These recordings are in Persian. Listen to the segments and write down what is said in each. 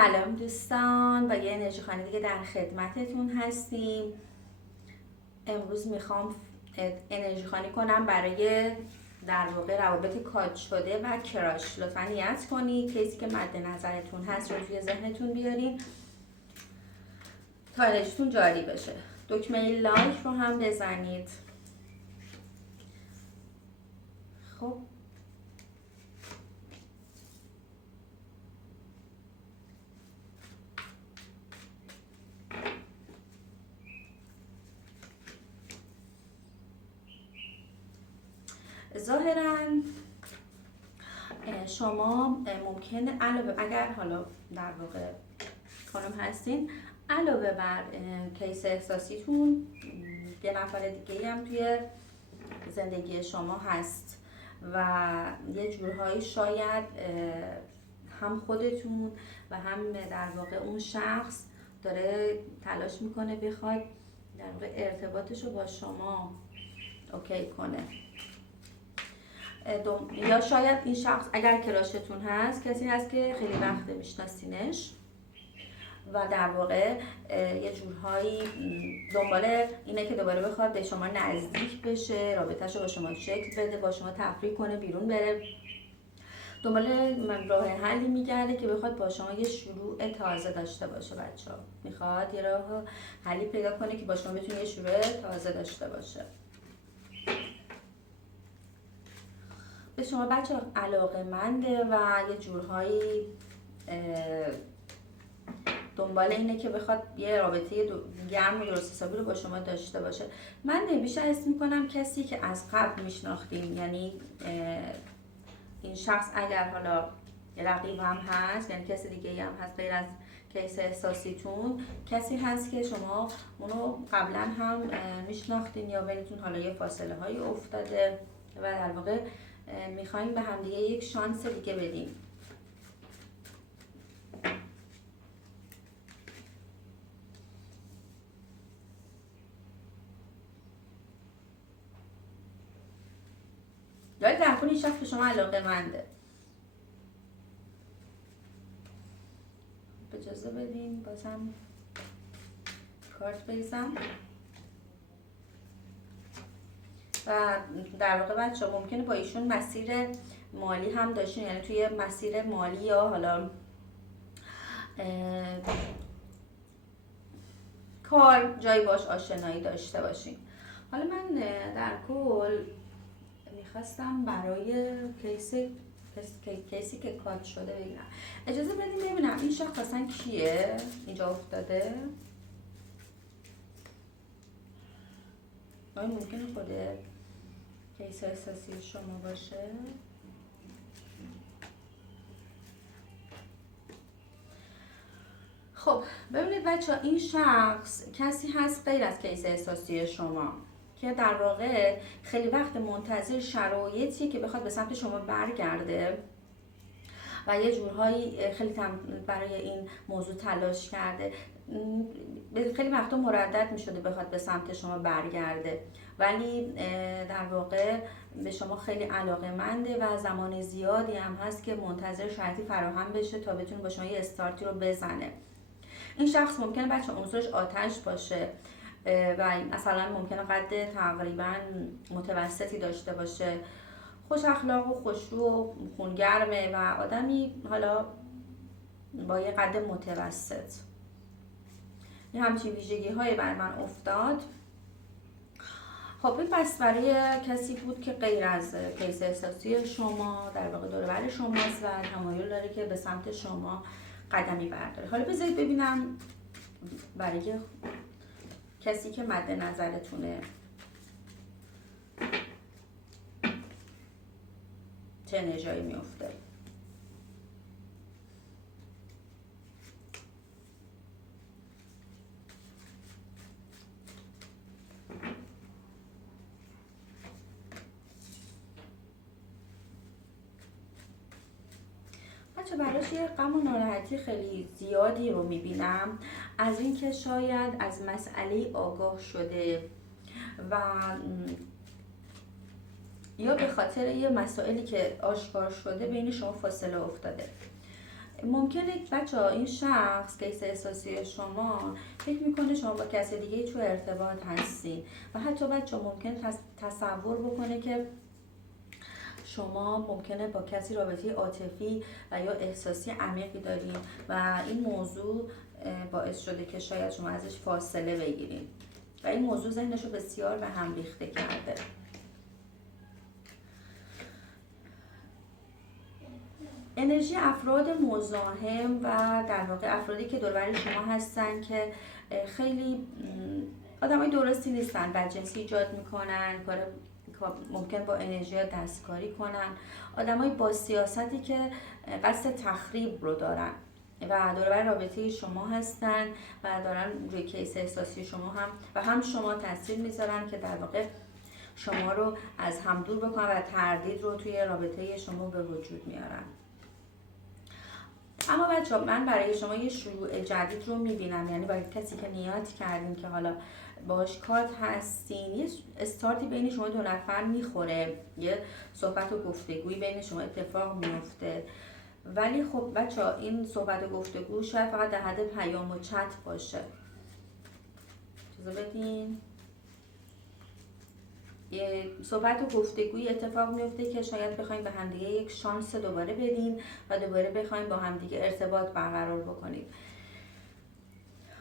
سلام دوستان، با یه انرژی خانی دیگه در خدمتتون هستیم. امروز میخوام انرژی خانی کنم برای در واقع روابط کات شده و کراش. لطفا نیت کنید کسی که مد نظرتون هست رو توی ذهنتون بیارین تا انرژیتون جاری بشه. دکمه لایک رو هم بزنید. خب ظاهراً شما ممکنه علاوه اگر حالا در واقع خانم هستین، علاوه بر کیس احساسیتون یه نفر دیگه هم توی زندگی شما هست و یه جورهایی شاید هم خودتون و هم در واقع اون شخص داره تلاش میکنه بخواد در واقع ارتباطش رو با شما اوکی کنه. یا شاید این شخص اگر کراشتون هست کسی هست که خیلی وقت میشناسینش و در واقع یه جورهایی دنبال اینه که دوباره بخواد به شما نزدیک بشه، رابطه‌شو با شما شکل بده، با شما تفریح کنه، بیرون بره، دنبال راه حلی میگرده که بخواد با شما یه شروع تازه داشته باشه. بچه‌ها میخواد یه راه حلی پیدا کنه که با شما بتونه یه شروع تازه داشته باشه. به شما بچه علاقه‌منده و یه جورهایی دنبال اینه که بخواد یه رابطه گرم و درست حسابی رو با شما داشته باشه. من بیشتر حس میکنم کسی که از قبل میشناختین، یعنی این شخص اگر حالا رقیب هم هست، یعنی کسی دیگه هم هست غیر از کیس احساسیتون، کسی هست که شما اونو قبلا هم میشناختین یا بینتون حالا یه فاصله هایی افتاده و در واقع میخوایم به هم دیگه یک شانس دیگه بدیم. ولی در کل این شخص به شما علاقه منده. اجازه بدین بازم کارت بریزم. و در واقع بچه ممکنه با ایشون مسیر مالی هم داشتین، یعنی توی مسیر مالی یا حالا کار جایی باش آشنایی داشته باشین. حالا من در کل میخواستم برای کیسی که کات شده بگیرم. اجازه بدین ببینم این شخص اصلا کیه اینجا افتاده. آیا ممکنه خود کیس احساسی شما باشه؟ خب ببینید بچه ها، این شخص کسی هست غیر از کیس احساسی شما که در واقع خیلی وقت منتظر شرایطی که بخواد به سمت شما برگرده و یه جورهایی خیلی برای این موضوع تلاش کرده. خیلی وقتا مردد می شده بخواد به سمت شما برگرده، ولی در واقع به شما خیلی علاقه‌منده و زمان زیادی هم هست که منتظر شرایطی فراهم بشه تا بتونه با شما یه استارتی رو بزنه. این شخص ممکنه بچه عنصرش آتش باشه و مثلا ممکنه قد تقریبا متوسطی داشته باشه، خوش اخلاق و خوشرو و خونگرمه و آدمی حالا با یه قد متوسط. یه همچین ویژگی های بر من افتاد. خب این پس برای کسی بود که غیر از کیس احساسی شما در واقع دور و بر شماست و تمایل داره که به سمت شما قدمی برداره. حالا بذارید ببینم برای کسی که مد نظرتونه چه انرژی میفته. بچه براش یه غم و ناراحتی خیلی زیادی رو میبینم از اینکه شاید از مسئله آگاه شده و یا به خاطر یه مسائلی که آشکار شده بین شما فاصله افتاده. ممکنه بچه ها این شخص کیس احساسی شما فکر میکنه شما با کسی دیگه تو ارتباط هستی و حتی بچه ها ممکن تصور بکنه که شما ممکنه با کسی رابطه عاطفی و یا احساسی عمیقی دارین و این موضوع باعث شده که شاید شما ازش فاصله بگیرین و این موضوع ذهنش رو بسیار به هم ریخته کرده. انرژی افراد مزاحم و در واقع افرادی که دور بر شما هستن که خیلی آدمای درستی نیستن، بدجنسی ایجاد میکنن، ممکن با انرژی دستکاری کنن، آدمای با سیاستی که قصد تخریب رو دارن و دور بر رابطه شما هستن و دارن روی کیس احساسی شما هم شما تاثیر میذارن که در واقع شما رو از هم دور بکنن و تردید رو توی رابطه شما به وجود میارن. اما بچه‌ها من برای شما یه شروع جدید رو میبینم، یعنی برای کسی که نیت کردین که حالا باش کارت هستین، یه استارتی بین شما دو نفر میخوره، یه صحبت و گفتگویی بین شما اتفاق میفته. ولی خب بچه‌ها این صحبت و گفتگو شاید فقط در حد پیام و چت باشه. اجازه بدین. یه صحبت و گفتگوی اتفاق میفته که شاید بخواید به همدیگه یک شانس دوباره بدین و دوباره بخواید با همدیگه ارتباط برقرار بکنید.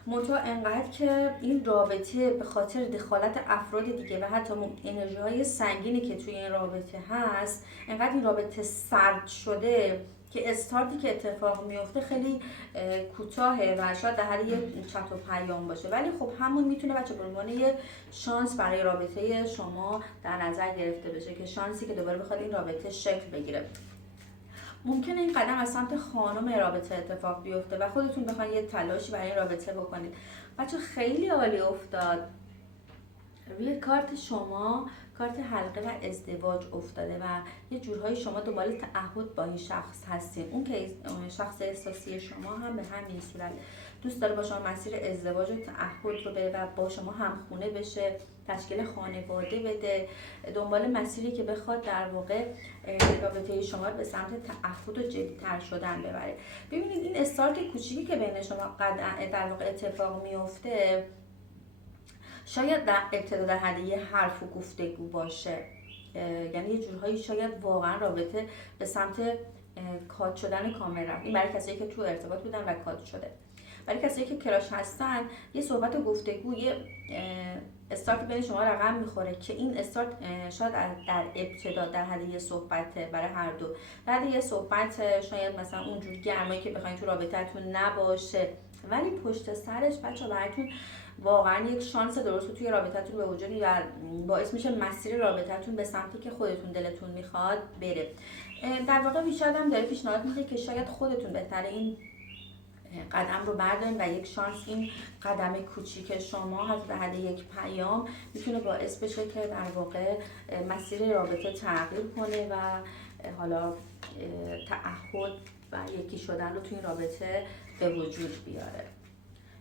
منتها انقدر که این رابطه به خاطر دخالت افراد دیگه و حتی انرژی های سنگینی که توی این رابطه هست، انقدر این رابطه سرد شده که استارتی که اتفاق میفته خیلی کوتاهه و شاید در حد یه چت و پیام باشه، ولی خب همون میتونه بچه به عنوان یه شانس برای رابطه شما در نظر گرفته بشه که شانسی که دوباره بخواد این رابطه شکل بگیره. ممکنه این قدم از سمت خانم رابطه اتفاق بیفته و خودتون بخواید یه تلاشی برای این رابطه بکنید. بچه خیلی عالی افتاد. روی کارت شما کارت حلقه و ازدواج افتاده و یه جورهای شما دنبال تعهد با این شخص هستین. اون که شخص احساسی شما هم به همین صورت دوست داره با شما مسیر ازدواج و تعهد رو بره و با شما همخونه بشه، تشکیل خانواده بده، دنبال مسیری که بخواد در واقع رابطه شما رو به سمت تعهد و جدی‌تر شدن ببره. ببینید این استارت کوچیکی که بین شما در واقع اتفاق میفته شاید در ابتدا در حد یه حرف و گفتگو باشه، یعنی یه جورهایی شاید واقعا رابطه به سمت کات شدن کامل رفت. این برای کسایی که تو ارتباط بودن و کات شده. برای کسایی که کراش هستن یه صحبت و گفتگو، یه استارت بین شما رقم میخوره که این استارت شاید در ابتدا در حد یه صحبته برای هر دو، در حد یه صحبت شاید مثلا اونجور گرمایی که بخواین تو رابطه‌تون نباشه، ولی پشت سرش بچه‌ها براتون واقعا یک شانس درست رو توی رابطتون به وجود میاد، باعث میشه مسیر رابطتون به سمتی که خودتون دلتون میخواد بره. در واقع بیشتر هم داره پیشنهاد میده که شاید خودتون بهتره این قدم رو بردارین و یک شانس این قدم کوچیک شما حتی در حد یک پیام میتونه باعث بشه که در واقع مسیر رابطه تغییر کنه و حالا تعهد و یکی شدن رو توی این رابطه به وجود بیاره.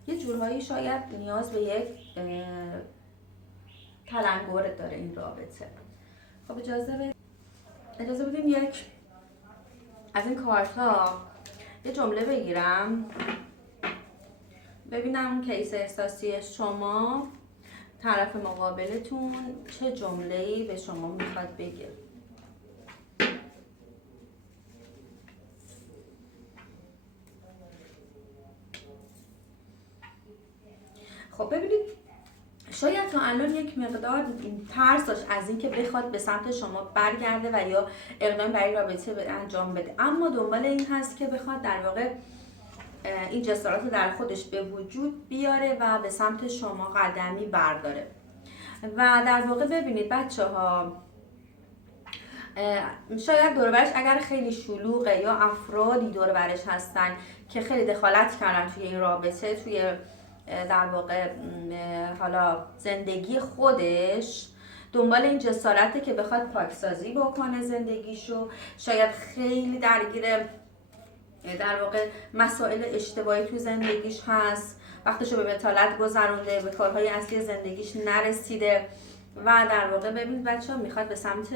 یه جورهایی شاید نیاز به یک تلنگر داره این رابطه. خب اجازه بدین یک از این کارت ها یه جمله بگیرم ببینم کیس احساسی شما، طرف مقابلتون چه جمله‌ای به شما میخواد بگه. خب ببینید شاید تا الان یک مقدار ترس داشت از اینکه بخواد به سمت شما برگرده و یا اقدام برای رابطه انجام بده، اما دنبال این هست که بخواد در واقع این جسارت رو در خودش به وجود بیاره و به سمت شما قدمی برداره. و در واقع ببینید بچه ها شاید دور برش اگر خیلی شلوغه یا افرادی دور برش هستن که خیلی دخالت کردن توی این رابطه، توی در واقع حالا زندگی خودش، دنبال این جسارته که بخواد پاکسازی بکنه زندگیشو، شاید خیلی درگیر در واقع مسائل اشتباهی تو زندگیش هست، وقتشو به بطالت گذرونده، به کارهای اصلی زندگیش نرسیده و در واقع ببینید بچه ها میخواد به سمت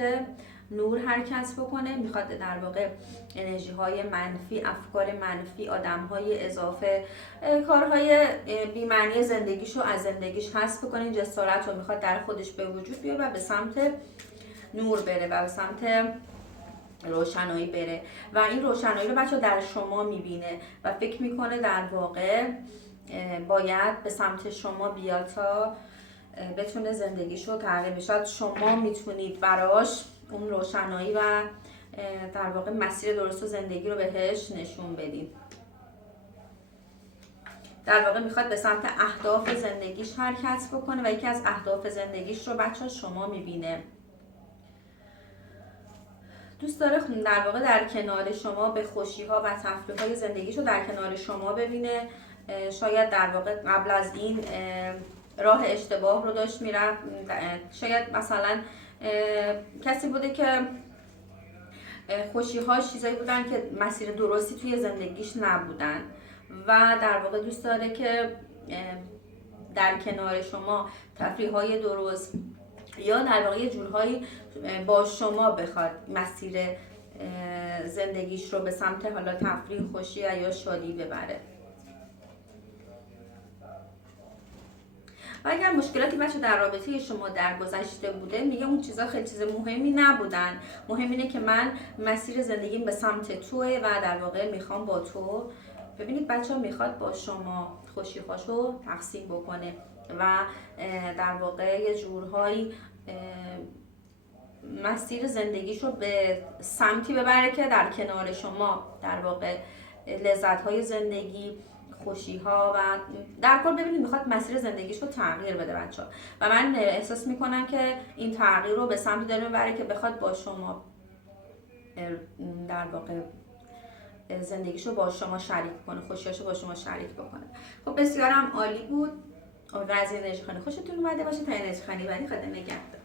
نور حرکت بکنه، میخواد در واقع انرژی های منفی، افکار منفی، آدم های اضافه، کارهای بی‌معنی زندگیشو از زندگیش حذف بکنه. این جسارت رو میخواد در خودش به وجود بیاره و به سمت نور بره و به سمت روشنایی بره و این روشنایی رو بچه در شما میبینه و فکر میکنه در واقع باید به سمت شما بیاد تا بتونه زندگیشو تغییر بشه. شما میتونید براش اون روشنایی و در واقع مسیر درست و زندگی رو بهش نشون بدید. در واقع میخواد به سمت اهداف زندگیش حرکت بکنه و یکی از اهداف زندگیش رو بچه شما میبینه. دوست داره در واقع در کنار شما به خوشی ها و تفریح های زندگیش رو در کنار شما ببینه. شاید در واقع قبل از این راه اشتباه رو داشت میرفت، شاید مثلا کسی بوده که خوشی هاش چیزایی بودن که مسیر درستی توی زندگیش نبودن و در واقع دوست داره که در کنار شما تفریح های درست یا در واقع یه جورهایی با شما بخواد مسیر زندگیش رو به سمت حالا تفریح، خوشی یا شادی ببره. و اگر مشکلاتی بچه در رابطه شما در گذشته بوده، میگه اون چیزا خیلی چیز مهمی نبودن، مهم اینه که من مسیر زندگیم به سمت توه و در واقع میخوام با تو. ببینید بچه ها میخواد با شما خوشی خوشو تقسیم بکنه و در واقع یه جورهایی مسیر زندگیشو به سمتی ببره که در کنار شما در واقع لذت‌های زندگی، خوشی‌ها و در کل ببینید میخواد مسیر زندگیشو تغییر بده بچه‌ها و من احساس میکنم که این تغییر رو به سمتی داره میبره که بخواد با شما در واقع زندگیشو با شما شریک کنه، خوشیاشو با شما شریک بکنه. خب بسیارم عالی بود. امیدوارم از این انرژی خانی خوشتون اومده باشه. تا انرژی خانی بعدی خدا نگهدار.